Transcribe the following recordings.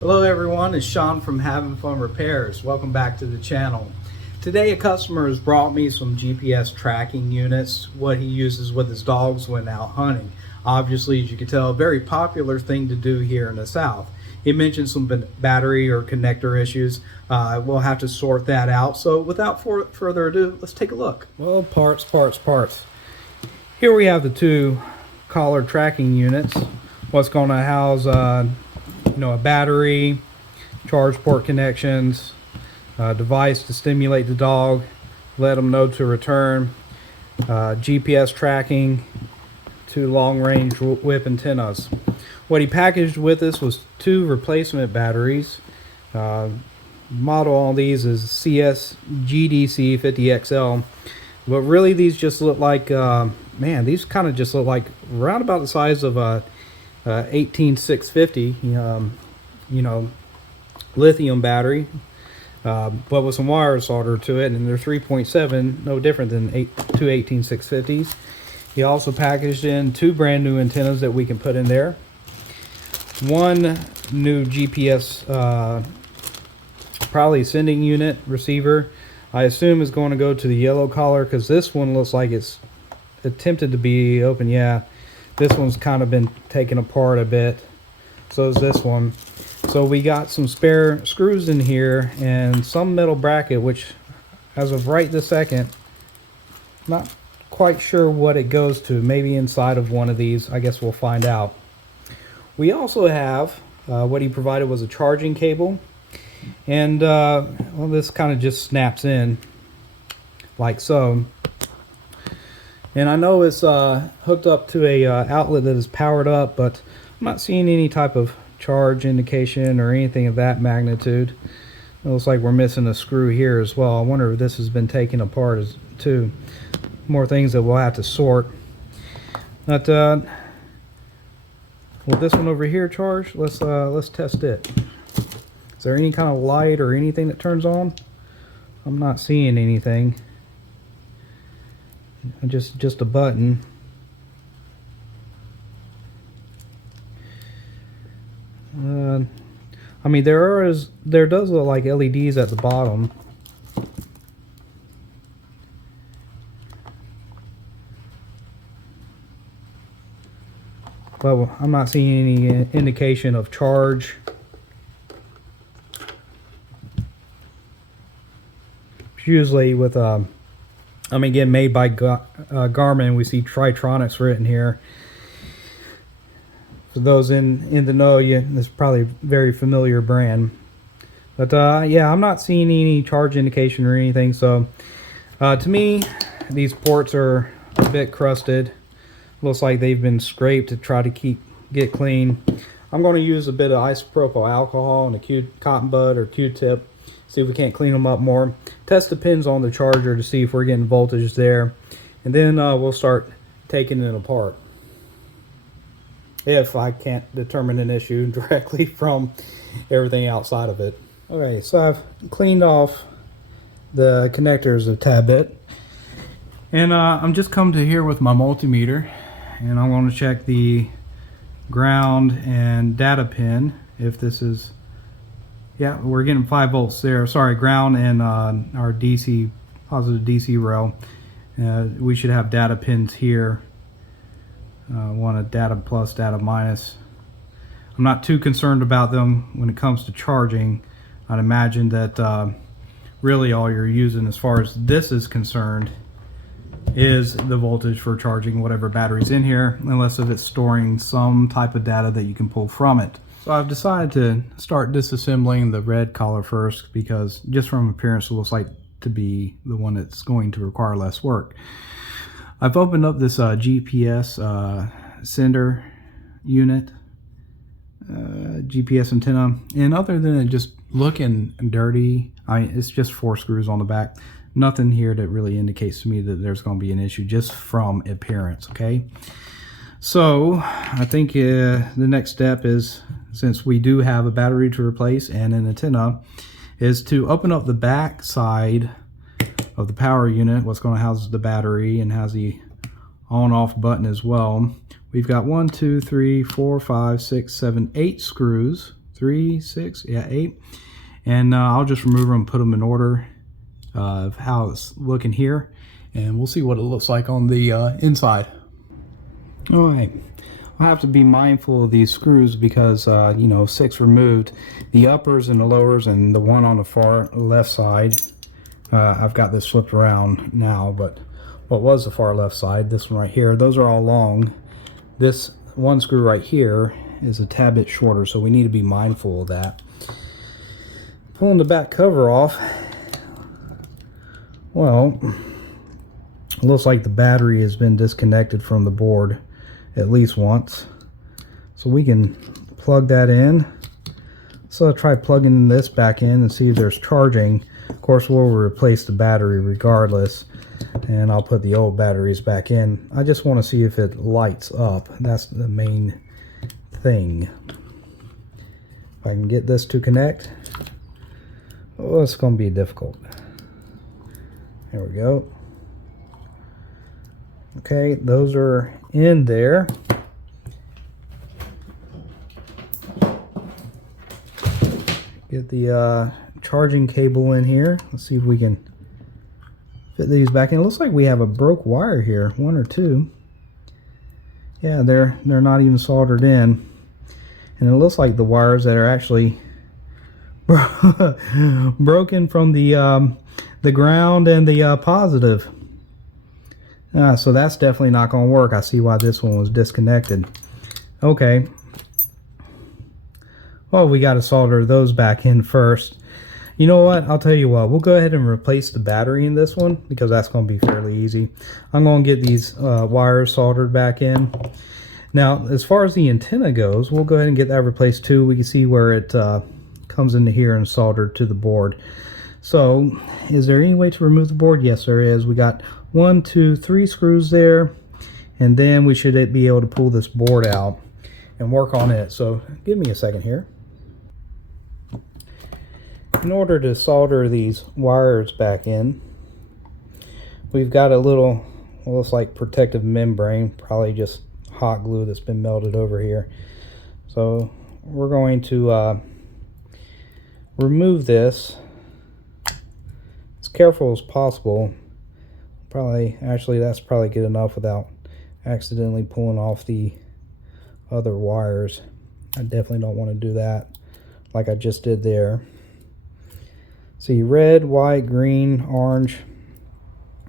Hello everyone, it's Sean from Having Fun Repairs. Welcome back to the channel. Today a customer has brought me some GPS tracking units, what he uses with his dogs when out hunting. Obviously, as you can tell, a very popular thing to do here in the South. He mentioned some battery or connector issues. We'll have to sort that out. So without further ado, let's take a look. Well, parts. Here we have the two collar tracking units. What's going to house a battery, charge port connections, device to stimulate the dog, let them know to return, GPS tracking, two long-range whip antennas. What he packaged with us was two replacement batteries. Model on these is CS GDC 50XL, but really these just look like these kind of just look like around about the size of a 18650 lithium battery, but with some wire soldered to it, and they're 3.7, no different than two 18650s. He also packaged in two brand new antennas that we can put in there, one new GPS probably sending unit receiver. I assume is going to go to the yellow collar because this one looks like it's attempted to be open. Yeah, this one's kind of been taken apart a bit. So is this one. So we got some spare screws in here and some metal bracket, which as of right this second, not quite sure what it goes to. Maybe inside of one of these. I guess we'll find out. We also have what he provided was a charging cable. And well, this kind of just snaps in like so. And I know it's hooked up to a outlet that is powered up, but I'm not seeing any type of charge indication or anything of that magnitude. It looks like we're missing a screw here as well. I wonder if this has been taken apart as too. More things that we'll have to sort. But will this one over here charge? Let's test it. Is there any kind of light or anything that turns on? I'm not seeing anything. Just a button. I mean, there does look like LEDs at the bottom. But I'm not seeing any indication of charge. Usually with again, made by Garmin, we see Tri-Tronics written here. For those in the know, it's probably a very familiar brand. But yeah, I'm not seeing any charge indication or anything. So to me, these ports are a bit crusted. Looks like they've been scraped to try to get clean. I'm going to use a bit of isopropyl alcohol and a cotton bud or Q-tip. See if we can't clean them up more. Test the pins on the charger to see if we're getting voltage there. And then we'll start taking it apart, if I can't determine an issue directly from everything outside of it. Alright, so I've cleaned off the connectors a tad bit. And I'm just come to here with my multimeter. And I'm going to check the ground and data pin. If this is... Yeah, we're getting 5 volts there. Sorry, ground and our DC, positive DC rail. We should have data pins here. One a data plus, data minus. I'm not too concerned about them when it comes to charging. I'd imagine that really all you're using as far as this is concerned is the voltage for charging whatever battery's in here, unless if it's storing some type of data that you can pull from it. So I've decided to start disassembling the red collar first because just from appearance it looks like to be the one that's going to require less work. I've opened up this GPS sender unit, GPS antenna, and other than it just looking dirty, it's just 4 screws on the back. Nothing here that really indicates to me that there's going to be an issue just from appearance, okay? So I think the next step is, since we do have a battery to replace and an antenna, is to open up the back side of the power unit, what's going to house the battery and has the on-off button as well. We've got 1, 2, 3, 4, 5, 6, 7, 8 screws. 3, 6, yeah, 8. And I'll just remove them and put them in order of how it's looking here. And we'll see what it looks like on the inside. All right. I have to be mindful of these screws because, you know, 6 removed. The uppers and the lowers and the one on the far left side, I've got this flipped around now, but what was the far left side, this one right here, those are all long. This one screw right here is a tad bit shorter, so we need to be mindful of that. Pulling the back cover off, well, it looks like the battery has been disconnected from the board at least once. So we can plug that in. So I'll try plugging this back in and see if there's charging. Of course, we'll replace the battery regardless, and I'll put the old batteries back in. I just want to see if it lights up. That's the main thing. If I can get this to connect, oh, it's going to be difficult. There we go. Okay, those are in there. Get the charging cable in here. Let's see if we can fit these back in. It looks like we have a broke wire here, 1 or 2. Yeah, they're not even soldered in. And it looks like the wires that are actually broken from the ground and the positive. So that's definitely not going to work. I see why this one was disconnected. Okay. Well, we got to solder those back in first. You know what? I'll tell you what. We'll go ahead and replace the battery in this one because that's going to be fairly easy. I'm going to get these wires soldered back in. Now, as far as the antenna goes, we'll go ahead and get that replaced too. We can see where it comes into here and soldered to the board. So, is there any way to remove the board? Yes, there is. We got 1, 2, 3 screws there, and then we should be able to pull this board out and work on it. So, give me a second here. In order to solder these wires back in, we've got a little, well, looks like protective membrane, probably just hot glue that's been melted over here. So we're going to remove this as careful as possible. Actually that's probably good enough without accidentally pulling off the other wires. I definitely don't want to do that like I just did there. See, red, white, green, orange,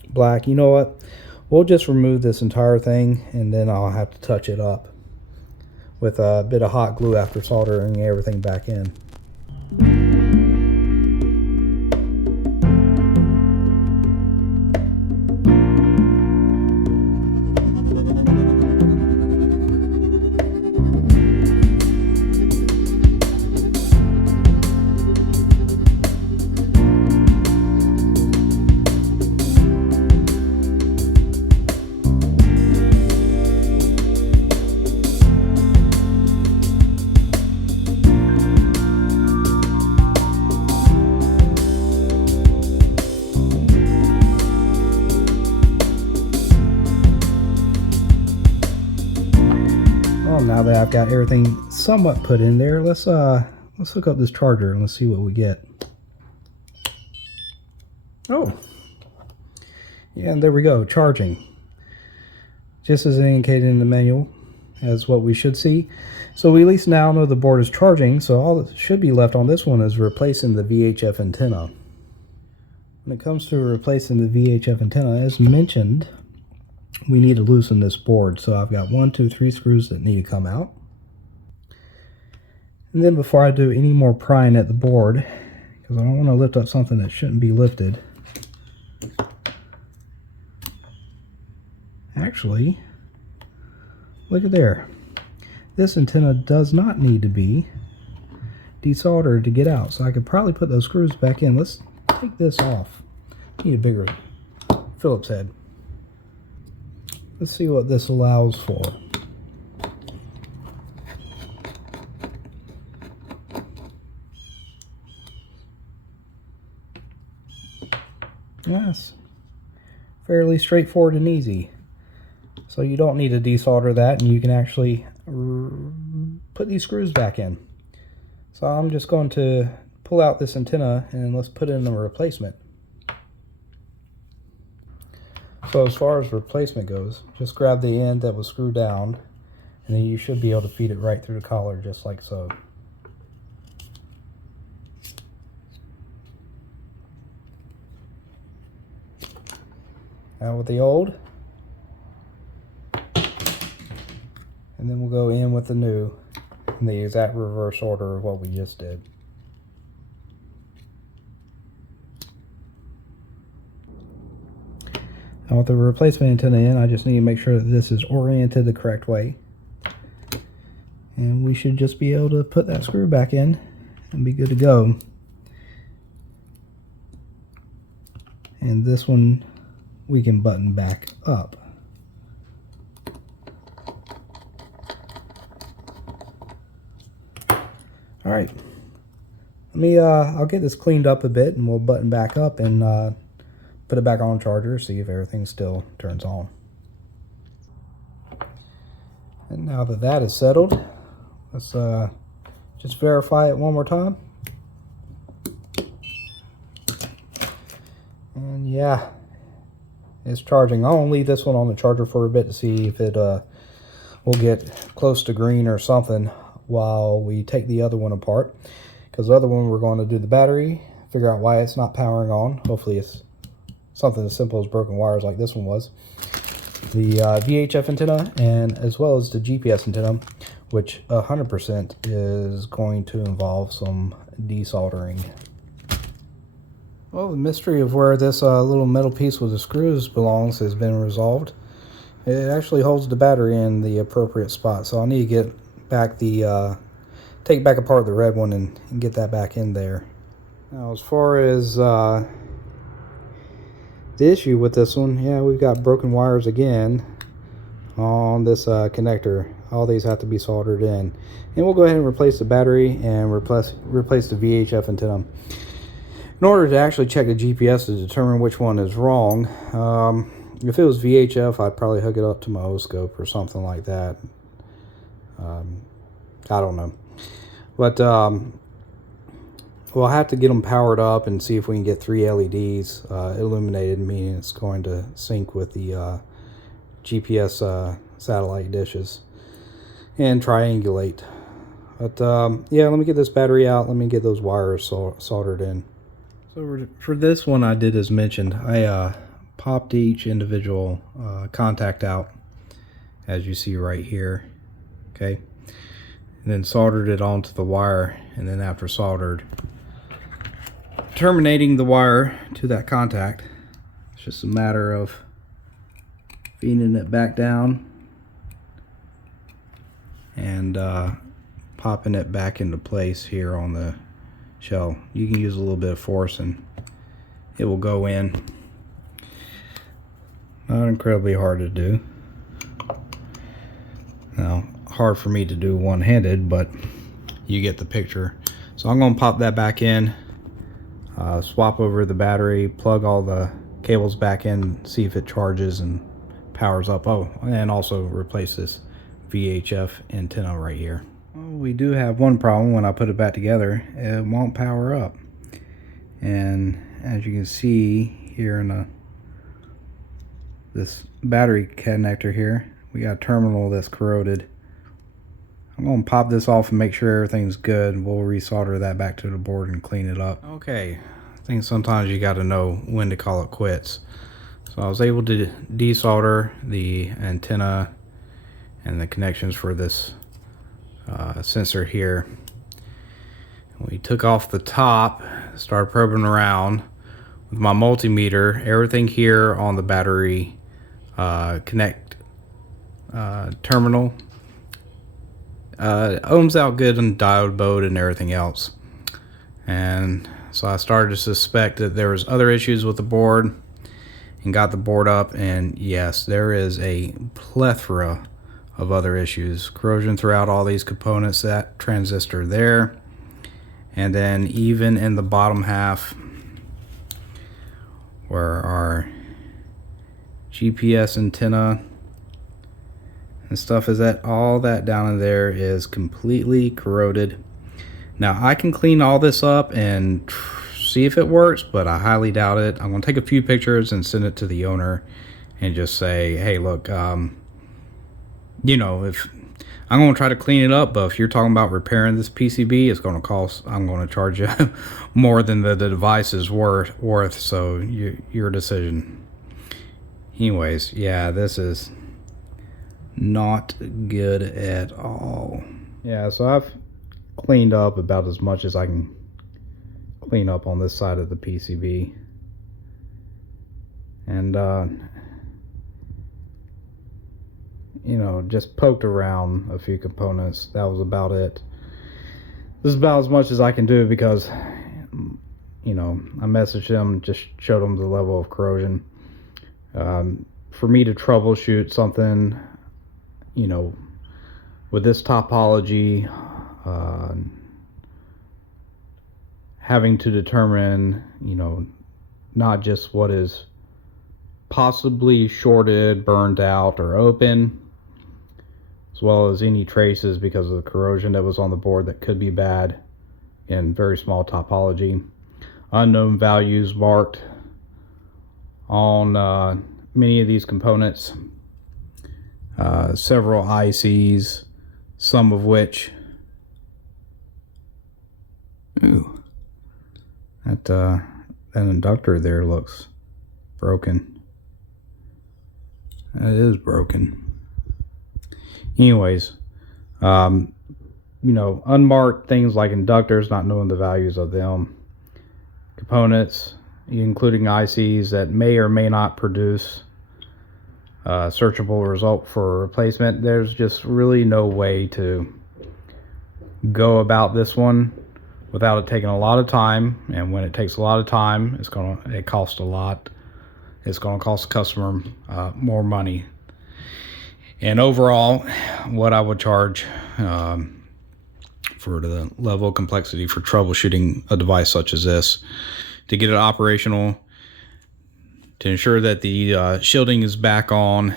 black. You know what? We'll just remove this entire thing, and then I'll have to touch it up with a bit of hot glue after soldering everything back in. Now that I've got everything somewhat put in there, let's hook up this charger and let's see what we get. Oh, yeah, and there we go, charging. Just as indicated in the manual, as what we should see. So we at least now know the board is charging, so all that should be left on this one is replacing the VHF antenna. When it comes to replacing the VHF antenna, as mentioned, we need to loosen this board. So I've got 1, 2, 3 screws that need to come out. And then before I do any more prying at the board, because I don't want to lift up something that shouldn't be lifted. Actually, look at there. This antenna does not need to be desoldered to get out. So I could probably put those screws back in. Let's take this off. Need a bigger Phillips head. Let's see what this allows for. Yes, fairly straightforward and easy. So you don't need to desolder that, and you can actually put these screws back in. So I'm just going to pull out this antenna and let's put in a replacement. So as far as replacement goes, just grab the end that was screwed down, and then you should be able to feed it right through the collar just like so. Now with the old, and then we'll go in with the new in the exact reverse order of what we just did. Now with the replacement antenna in, I just need to make sure that this is oriented the correct way. And we should just be able to put that screw back in and be good to go. And this one we can button back up. All right, I'll get this cleaned up a bit and we'll button back up and put it back on charger, see if everything still turns on. And now that that is settled, let's just verify it one more time. And yeah, it's charging. I'll leave this one on the charger for a bit to see if it will get close to green or something while we take the other one apart. Because the other one we're going to do the battery, figure out why it's not powering on. Hopefully it's something as simple as broken wires like this one was. The VHF antenna, and as well as the GPS antenna, which 100% is going to involve some desoldering. Well, the mystery of where this little metal piece with the screws belongs has been resolved. It actually holds the battery in the appropriate spot, so I'll need to get back the take back apart the red one and get that back in there. Now, as far as the issue with this one, yeah, we've got broken wires again on this connector. All these have to be soldered in, and we'll go ahead and replace the battery and replace the VHF antenna. In order to actually check the GPS to determine which one is wrong, if it was VHF, I'd probably hook it up to my oscilloscope or something like that. I don't know, but we'll have to get them powered up and see if we can get 3 LEDs illuminated, meaning it's going to sync with the GPS satellite dishes and triangulate. But yeah, let me get this battery out. Let me get those wires soldered in. So for this one, I did as mentioned. I popped each individual contact out, as you see right here. Okay, and then soldered it onto the wire, and then after soldered, terminating the wire to that contact. It's just a matter of feeding it back down and popping it back into place here on the shell. You can use a little bit of force and it will go in. Not incredibly hard to do. Now, hard for me to do one-handed, but you get the picture. So I'm going to pop that back in, swap over the battery, plug all the cables back in, see if it charges and powers up. Oh, and also replace this VHF antenna right here. Well, we do have one problem. When I put it back together, it won't power up. And as you can see here in this battery connector here, we got a terminal that's corroded. I'm going to pop this off and make sure everything's good. We'll resolder that back to the board and clean it up. Okay, I think sometimes you got to know when to call it quits. So I was able to desolder the antenna and the connections for this sensor here. We took off the top, started probing around with my multimeter. Everything here on the battery connect terminal ohms out good in diode mode and everything else. And so I started to suspect that there was other issues with the board and got the board up, and yes, there is a plethora of other issues. Corrosion throughout all these components, that transistor there, and then even in the bottom half where our GPS antenna and stuff is at, all that down in there is completely corroded. Now I can clean all this up and see if it works, but I highly doubt it. I'm going to take a few pictures and send it to the owner and just say, hey, look, you know, if I'm going to try to clean it up, but if you're talking about repairing this PCB, it's going to cost, I'm going to charge you more than the device is worth. So your decision. Anyways, yeah, this is not good at all. Yeah, so I've cleaned up about as much as I can clean up on this side of the PCB, and you know, just poked around a few components. That was about it. This is about as much as I can do because, you know, I messaged him, just showed him the level of corrosion. For me to troubleshoot something, you know, with this topology, having to determine, you know, not just what is possibly shorted, burned out, or open, as well as any traces because of the corrosion that was on the board that could be bad in very small topology. Unknown values marked on many of these components. Several ICs, some of which, ooh, that inductor there looks broken. That is broken. Anyways, you know, unmarked things like inductors, not knowing the values of them. Components, including ICs that may or may not produce a searchable result for replacement. There's just really no way to go about this one without it taking a lot of time, and when it takes a lot of time, it costs a lot. It's going to cost the customer more money. And overall, what I would charge for the level of complexity for troubleshooting a device such as this, to get it operational, to ensure that the shielding is back on,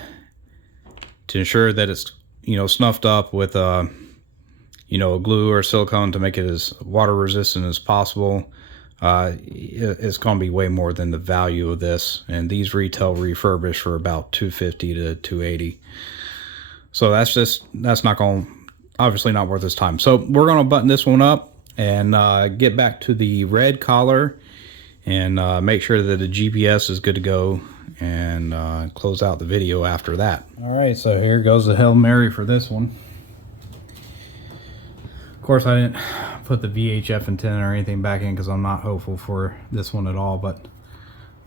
to ensure that it's, you know, snuffed up with you know, a glue or silicone to make it as water resistant as possible. It's going to be way more than the value of this, and these retail refurbished for about $250 to $280. So that's not going, obviously not worth his time. So we're going to button this one up and get back to the red collar and make sure that the GPS is good to go, and close out the video after that. All right, so here goes the Hail Mary for this one. Of course, I didn't put the VHF antenna or anything back in because I'm not hopeful for this one at all, but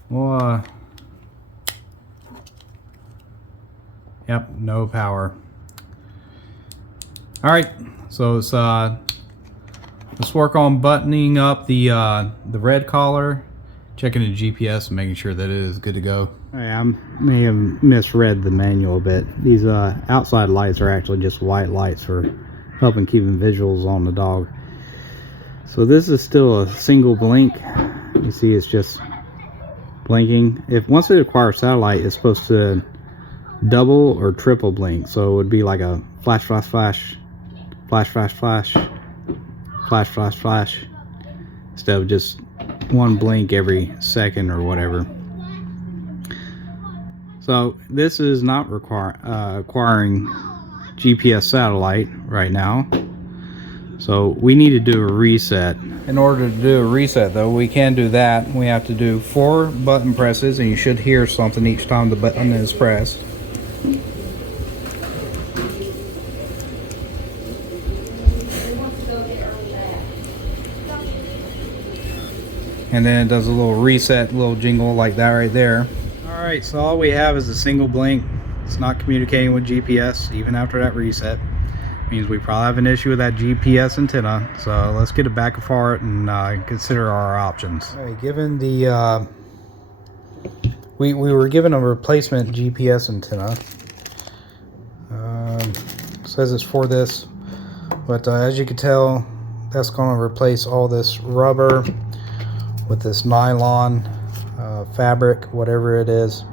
we'll, yep, no power. All right, so let's work on buttoning up the red collar, checking the GPS and making sure that it is good to go. All right, I may have misread the manual a bit. These outside lights are actually just white lights for helping keeping visuals on the dog. So this is still a single blink. You see it's just blinking. Once it acquires satellite, it's supposed to double or triple blink. So it would be like a flash, flash, flash, flash, flash, flash, flash, flash, flash, instead of just one blink every second or whatever. So this is not acquiring GPS satellite right now, so we need to do a reset. In order to do a reset, though, we can do that. We have to do 4 button presses, and you should hear something each time the button is pressed. And then it does a little reset, little jingle like that right there. Alright, so all we have is a single blink. It's not communicating with GPS even after that reset. Means we probably have an issue with that GPS antenna. So let's get it back apart and consider our options. Alright, given the we were given a replacement GPS antenna. Says it's for this, but as you can tell, that's going to replace all this rubber with this nylon fabric, whatever it is,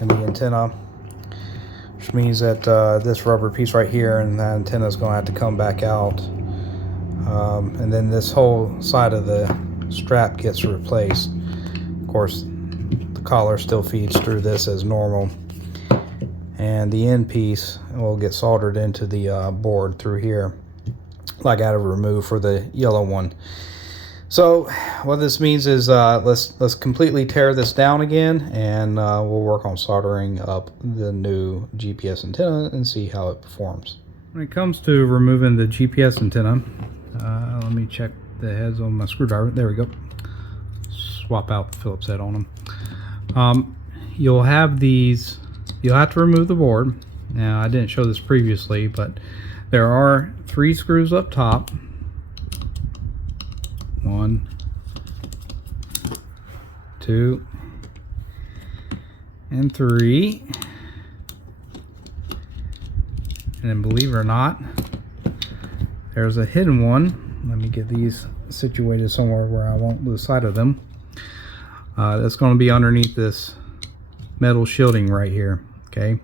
in the antenna, which means that this rubber piece right here and that antenna is going to have to come back out. and then this whole side of the strap gets replaced. Of course, the collar still feeds through this as normal, and the end piece will get soldered into the board through here, like I had to remove for the yellow one. So what this means is let's completely tear this down again, and we'll work on soldering up the new GPS antenna and see how it performs. When it comes to removing the GPS antenna, let me check the heads on my screwdriver. There we go. Swap out the Phillips head on them. You'll have these, you'll have to remove the board. Now, I didn't show this previously, but there are 3 screws up top. 1, 2, and 3. And then, believe it or not, there's a hidden one. Let me get these situated somewhere where I won't lose sight of them. That's going to be underneath this metal shielding right here. Okay,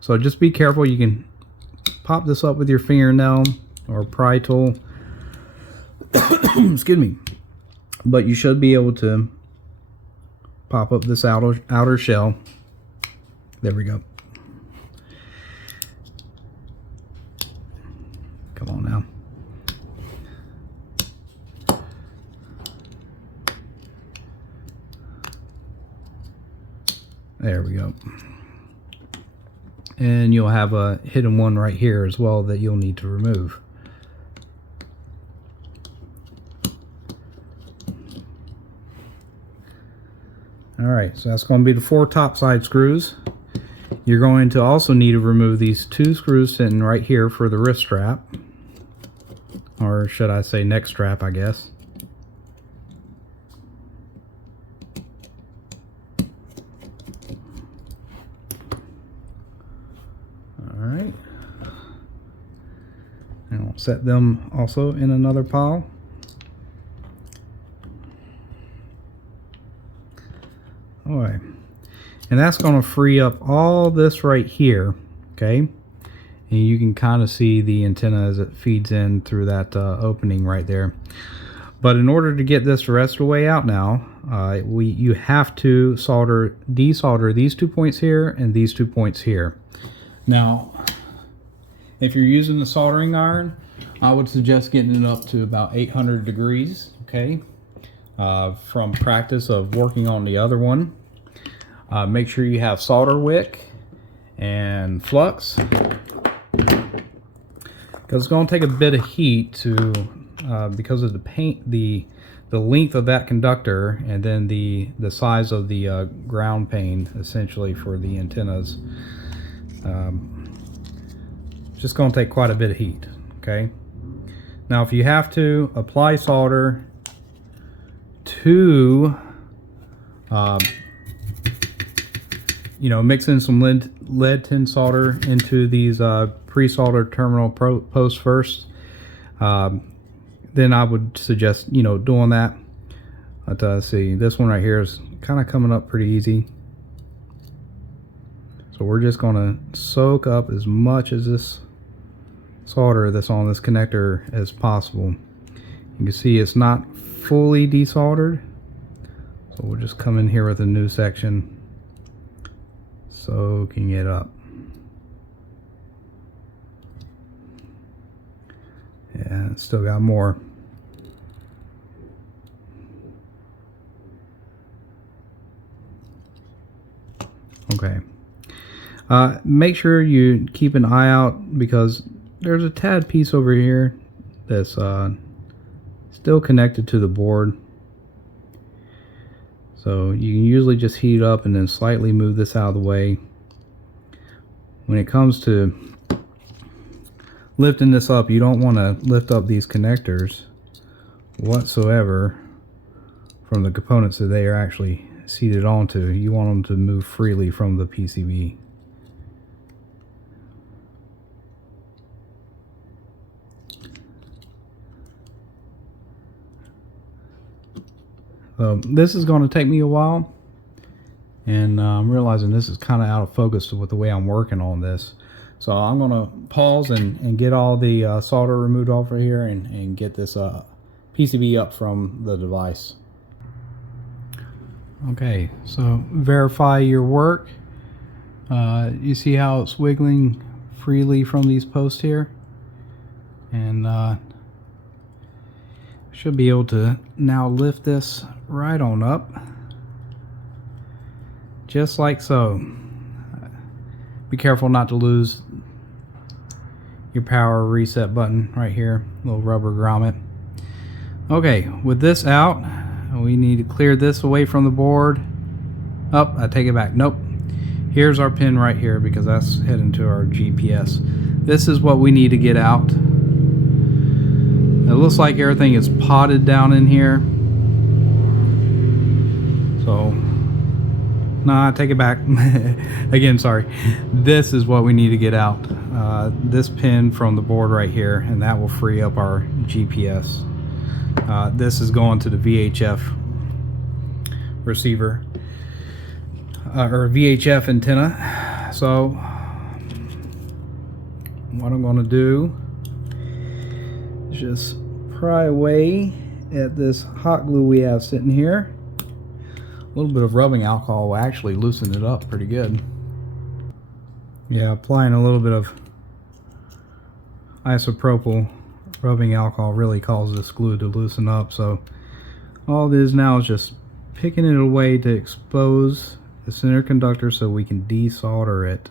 so just be careful. You can pop this up with your fingernail or pry tool. Excuse me. But you should be able to pop up this outer shell. There we go. Come on now. There we go. And you'll have a hidden one right here as well that you'll need to remove. Alright, so that's going to be the 4 top side screws. You're going to also need to remove these 2 screws sitting right here for the wrist strap. Or should I say neck strap, I guess. Alright. And I'll set them also in another pile. Alright, and that's going to free up all this right here, okay? And you can kind of see the antenna as it feeds in through that opening right there. But in order to get this the rest of the way out now, you have to desolder these 2 points here and these 2 points here. Now, if you're using the soldering iron, I would suggest getting it up to about 800 degrees, okay? From practice of working on the other one. Make sure you have solder wick and flux, because it's going to take a bit of heat to because of the length of that conductor, and then the size of the ground plane essentially for the antennas. Just going to take quite a bit of heat. Okay, now if you have to apply solder to mix in some lead tin solder into these pre-soldered terminal posts first, then I would suggest doing that. But see, this one right here is kind of coming up pretty easy, so we're just going to soak up as much as this solder that's on this connector as possible. You can see it's not fully desoldered, so we'll just come in here with a new section, soaking it up. Yeah, it's still got more. Okay, make sure you keep an eye out, because there's a tad piece over here that's still connected to the board. So you can usually just heat it up and then slightly move this out of the way. When it comes to lifting this up, you don't want to lift up these connectors whatsoever from the components that they are actually seated onto. You want them to move freely from the PCB. This is going to take me a while, and I'm realizing this is kind of out of focus with the way I'm working on this. So I'm gonna pause and get all the solder removed off of here and get this PCB up from the device. Okay, so verify your work. You see how it's wiggling freely from these posts here, and should be able to now lift this right on up, just like so. Be careful not to lose your power reset button right here, little rubber grommet. Okay, with this out, we need to clear this away from the board. Oh, I take it back. Nope. Here's our pin right here because that's heading to our GPS. This is what we need to get out. It looks like everything is potted down in here. So, nah, I take it back. Again, sorry. This is what we need to get out. This pin from the board right here, and that will free up our GPS. This is going to the VHF receiver, or VHF antenna. So what I'm going to do is just pry away at this hot glue we have sitting here. A little bit of rubbing alcohol will actually loosen it up pretty good. Yeah, applying a little bit of isopropyl rubbing alcohol really causes this glue to loosen up. So all it is now is just picking it away to expose the center conductor so we can desolder it.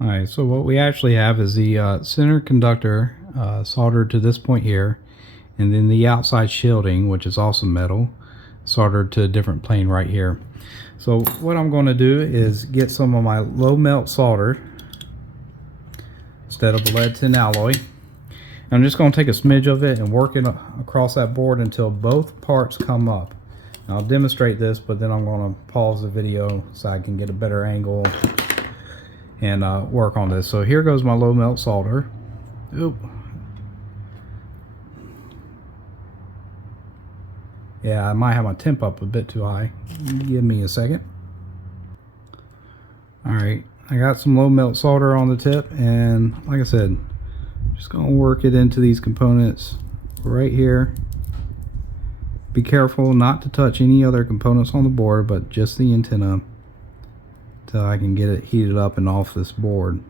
Alright, so what we actually have is the center conductor soldered to this point here, and then the outside shielding, which is also metal, soldered to a different plane right here. So what I'm going to do is get some of my low melt solder instead of a lead tin alloy. I'm just going to take a smidge of it and work it across that board until both parts come up. I'll demonstrate this, but then I'm going to pause the video so I can get a better angle and work on this. So here goes my low melt solder. Oop. Yeah, I might have my temp up a bit too high. Give me a second. Alright, I got some low melt solder on the tip, and like I said, just gonna work it into these components right here. Be careful not to touch any other components on the board, but just the antenna, till I can get it heated up and off this board.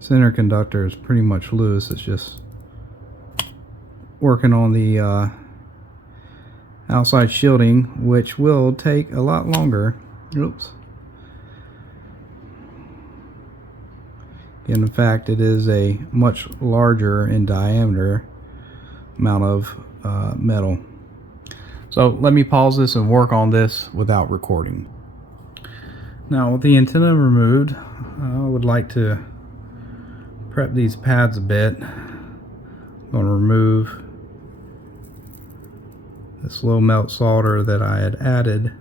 Center conductor is pretty much loose. It's just working on the outside shielding, which will take a lot longer. Oops. In fact, it is a much larger in diameter amount of metal. So let me pause this and work on this without recording. Now with the antenna removed, I would like to prep these pads a bit. I'm going to remove this low melt solder that I had added.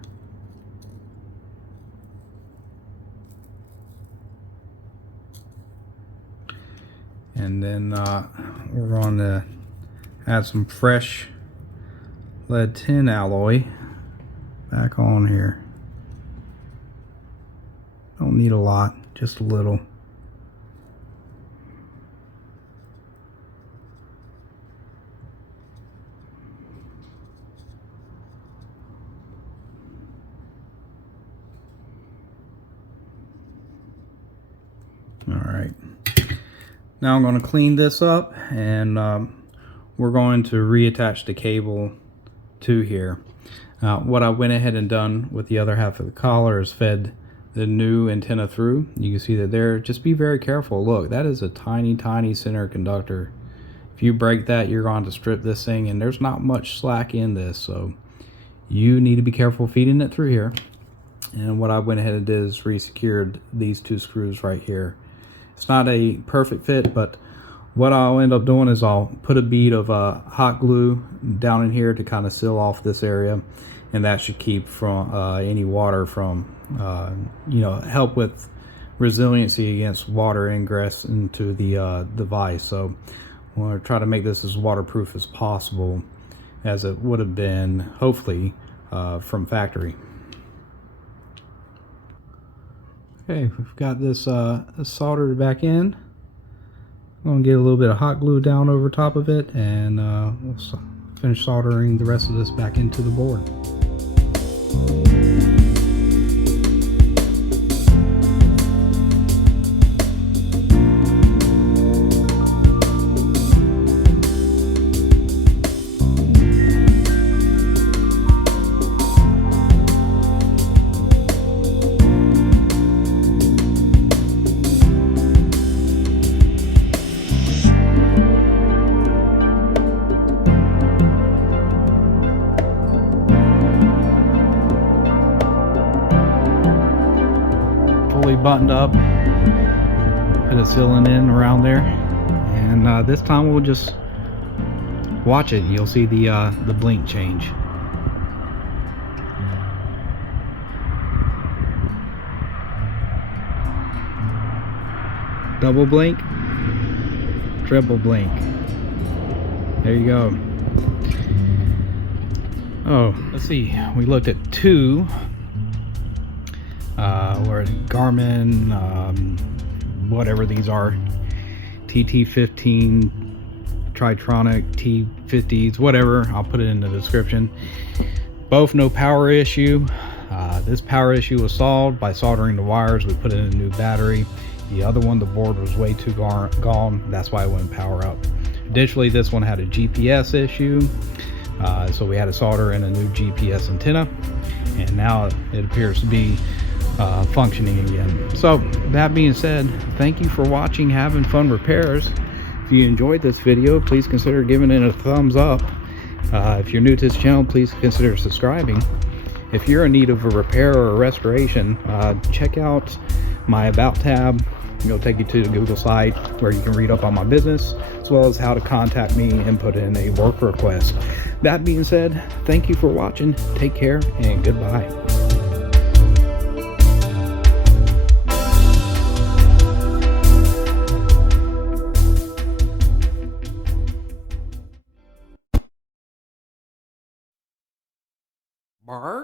And then we're going to add some fresh lead tin alloy back on here. Don't need a lot, just a little. Alright, now I'm going to clean this up, and we're going to reattach the cable to here. What I went ahead and done with the other half of the collar is fed the new antenna through. You can see that there. Just be very careful. Look, that is a tiny center conductor. If you break that, you're going to strip this thing, and there's not much slack in this, so you need to be careful feeding it through here. And what I went ahead and did is re-secured these two screws right here. It's not a perfect fit, but what I'll end up doing is I'll put a bead of hot glue down in here to kind of seal off this area, and that should keep from any water from help with resiliency against water ingress into the device. So we'll try to make this as waterproof as possible. as it would have been, hopefully, from factory. Okay, we've got this soldered back in. I'm going to get a little bit of hot glue down over top of it, and we'll finish soldering the rest of this back into the board. Buttoned up, put a sealant in around there, and this time we'll just watch it. You'll see the blink change. Double blink, triple blink. There you go. Oh, let's see, we looked at two or Garmin, whatever these are, TT15, Tri-Tronics, T50s, whatever. I'll put it in the description. Both no power issue. This power issue was solved by soldering the wires. We put in a new battery. The other one, the board was way too gone. That's why it wouldn't power up. Additionally, this one had a GPS issue. So we had to solder in a new GPS antenna. And now it appears to be functioning again. So that being said, thank you for watching Having Fun Repairs. If you enjoyed this video, please consider giving it a thumbs up. If you're new to this channel, please consider subscribing. If you're in need of a repair or a restoration, check out my About tab. It'll take you to the Google site where you can read up on my business, as well as how to contact me and put in a work request. That being said, thank you for watching. Take care and goodbye. Bark.